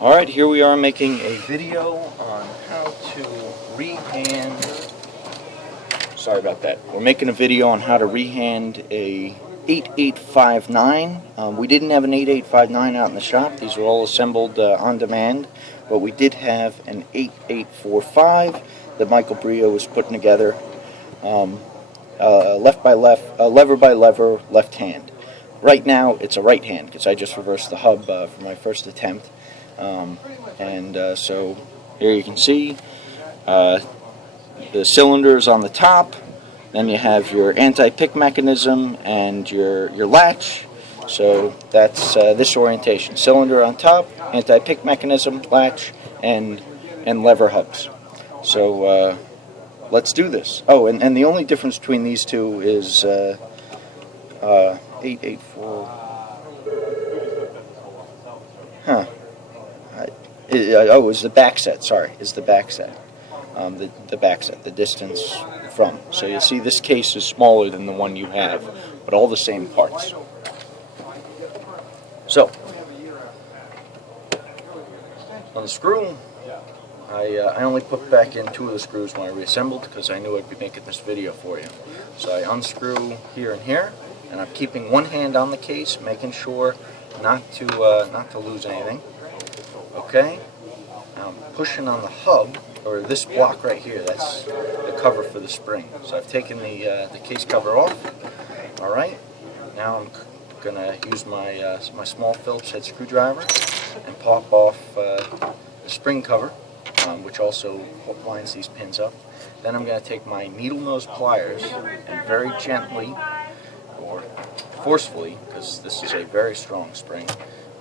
Alright, here we are making a video on how to rehand. Sorry about that. We're making a video on how to rehand a 8859. We didn't have an 8859 out in the shop. These were all assembled on demand. But we did have an 8845 that Michael Brio was putting together. Left by left, lever by lever, left hand. Right now it's a right hand because I just reversed the hub for my first attempt. So here you can see the cylinder is on the top, then you have your anti-pick mechanism and your latch. So that's this orientation: cylinder on top, anti-pick mechanism, latch, and lever hubs. So let's do this. Oh, and the only difference between these two is 884. Is the back set. Sorry, is the back set. The back set, the distance from. So you see this case is smaller than the one you have, but all the same parts. So, on the screw, I only put back in 2 of the screws when I reassembled because I knew I'd be making this video for you. So I unscrew here and here, and I'm keeping one hand on the case, making sure not to lose anything. Okay, now I'm pushing on the hub, or this block right here. That's the cover for the spring. So I've taken the case cover off. All right, now I'm gonna use my my small Phillips head screwdriver and pop off the spring cover, which also lines these pins up. Then I'm gonna take my needle nose pliers and very gently, or forcefully, because this is a very strong spring,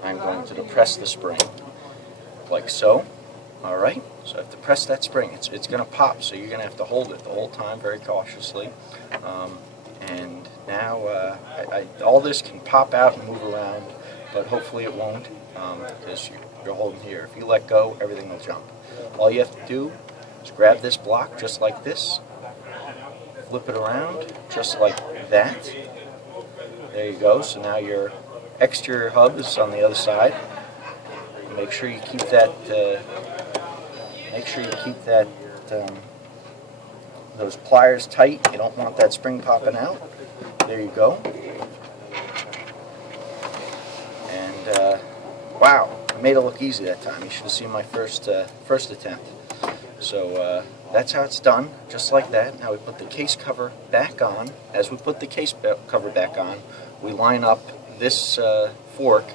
I'm going to depress the spring. Like so. Alright, so I have to press that spring. It's going to pop, so you're going to have to hold it the whole time very cautiously. And now all this can pop out and move around, but hopefully it won't, because you're holding here. If you let go, everything will jump. All you have to do is grab this block just like this, flip it around just like that. There you go. So now your exterior hub is on the other side. Make sure you keep that. Those pliers tight. You don't want that spring popping out. There you go. And wow, I made it look easy that time. You should have seen my first attempt. So that's how it's done, just like that. Now we put the case cover back on. As we put the case cover back on, we line up this fork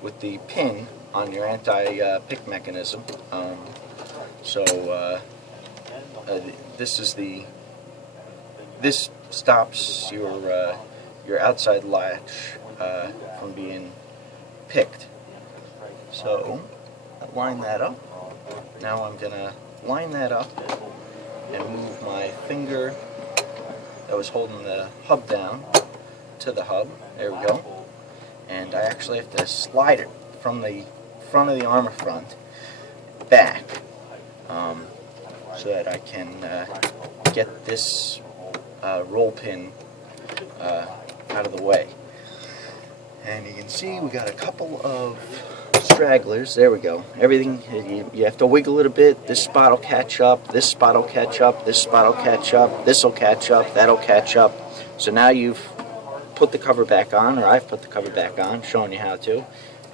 with the pin on your anti-pick mechanism. This stops your outside latch from being picked. So I line that up. Now I'm gonna line that up and move my finger that was holding the hub down to the hub. There we go. And I actually have to slide it from the front of the armor front back, so that I can get this roll pin out of the way. And you can see we got a couple of stragglers. There we go. Everything, you have to wiggle it a bit. This spot will catch up, this spot will catch up, this spot will catch up, this will catch up, that'll catch up. So now you've put the cover back on, or I've put the cover back on, showing you how to.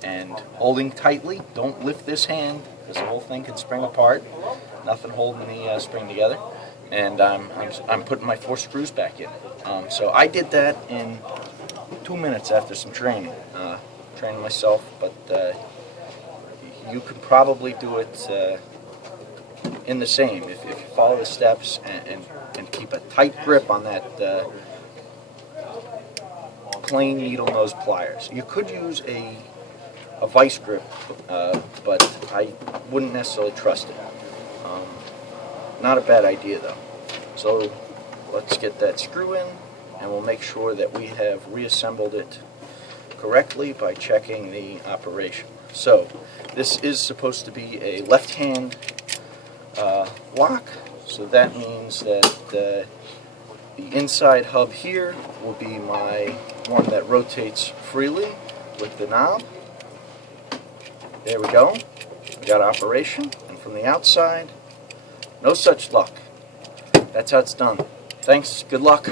And holding tightly, don't lift this hand because the whole thing can spring apart. Nothing holding the spring together. And I'm putting my 4 screws back in. So I did that in 2 minutes after some training, training myself. But you could probably do it in the same if you follow the steps and keep a tight grip on that plain needle nose pliers. You could use a vice grip, but I wouldn't necessarily trust it. Not a bad idea though. So let's get that screw in, and we'll make sure that we have reassembled it correctly by checking the operation. So this is supposed to be a left hand lock, so that means that the inside hub here will be my one that rotates freely with the knob. There we go. We got operation, and from the outside, no such luck. That's how it's done. Thanks. Good luck.